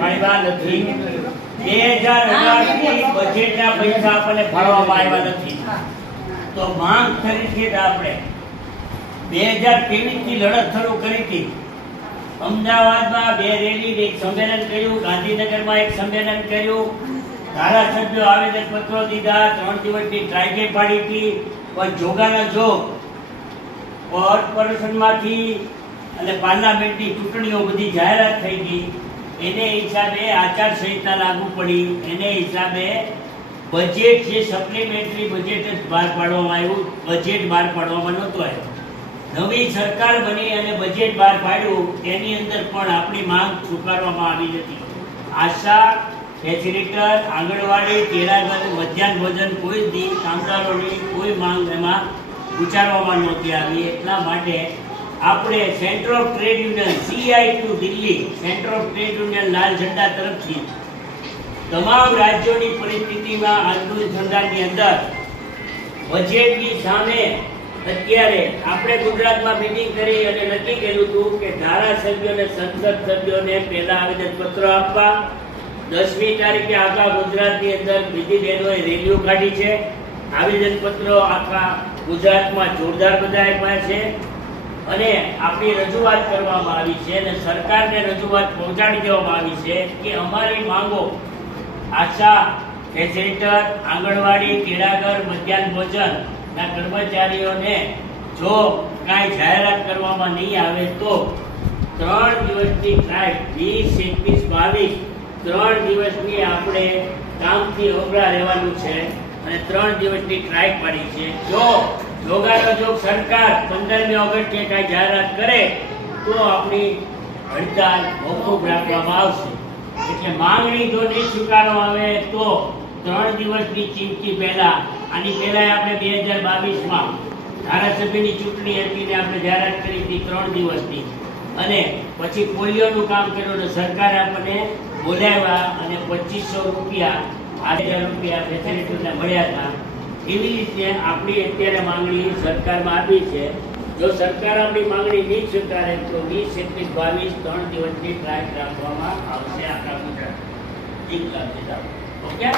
ફાળવા નથી. 2018 થી બજેટના પૈસા આપણને ફાળવવામાં આવ્યા નથી. તો માંગ કરી છે કે આપણે 2023 થી લડત શરૂ કરી હતી. અમદાવાદમાં 2 રેલી, એક સંમેલન કર્યું, ગાંધીનગરમાં એક સંમેલન કર્યું, ધારાસભ્યો આવેદન પત્રો દીધા, 3 દિવસની ટ્રાયકે પાડી હતી. પણ જોગાના જોગ કોર્પોરેશનમાંથી અને પાર્લામેન્ટની ચૂંટણીઓ બધી જાહેરાત થઈ ગઈ. એને હિસાબે આચારસંહિતા લાગુ પડી. એને હિસાબે બજેટ જે સપ્લિમેન્ટરી બજેટ જ બહાર પાડવામાં આવ્યું, બજેટ બહાર પાડવામાં નહોતું આવ્યું. નવી સરકાર બની અને બજેટ બહાર પાડ્યું, એની અંદર પણ આપણી માંગ સ્વીકારવામાં આવી નથી. આશા, ફેસિલિટર, આંગણવાડી, તેરાગર, મધ્યાહન ભોજન, કોઈ દી કામદારોની કોઈ માંગ એમાં વિચારવામાં નહોતી આવી. એટલા માટે આપણે centre of trade union CITU Delhi, centre of trade union લાલ ઝંડા તરફથી તમામ રાજ્યોની પરિસ્થિતિમાં અનુસંધાનની અંદર બજેટની સામે અત્યારે આપણે ગુજરાતમાં મીટિંગ કરી અને નક્કી કર્યું હતું કે ધારાસભ્યોને, સંસદ સભ્યોને પહેલા આવેદનપત્ર આપવા. 10મી તારીખે આખા ગુજરાતની અંદર બીજી બહેનોએ રેલીઓ કાઢી છે. આવેદનપત્રો આખા ગુજરાતમાં જોરદાર બધા આપ્યા છે અને આપણી રજૂઆત કરવામાં આવી છે અને સરકારને રજૂઆત પહોંચાડી દેવામાં આવી છે કે અમારી માંગો આશા, ફેસિલિટર, આંગણવાડી, તેડાગર, મધ્યાહન ભોજનના કર્મચારીઓને જો કાંઈ જાહેરાત કરવામાં નહીં આવે તો 3 દિવસની સ્ટ્રાઇક, 20, 21, 22 3 દિવસની આપણે કામથી અવરા રહેવાનું છે અને 3 દિવસની સ્ટ્રાઇક પાડી છે. જો જોગાનો સરકાર 15મી ઓગસ્ટે કાંઈ જાહેરાત કરે તો આપણી હડતાલ મોકૂફ રાખવામાં આવશે. એટલે માંગણી જો નહીં સ્વીકારવામાં આવે તો 3 દિવસની ચીમકી પહેલા, આની પહેલા આપણે 2022માં ધારાસભ્યની ચૂંટણી હતી ને આપણે જાહેરાત કરી હતી 3 દિવસની, અને પછી પોલિયોનું કામ કર્યું અને સરકારે આપણને બોલાવ્યા અને 2500 રૂપિયા, 8000 રૂપિયા ફેસિલિટીને મળ્યા હતા. એવી રીતે આપણી અત્યારે માંગણી સરકારમાં આપી છે. જો સરકાર આપણી માંગણી નહીં સ્વીકારે તો 20, 21, 22 3 દિવસની સ્ટ્રાઇક રાખવામાં આવશે આખા ગુજરાત. ઓકે.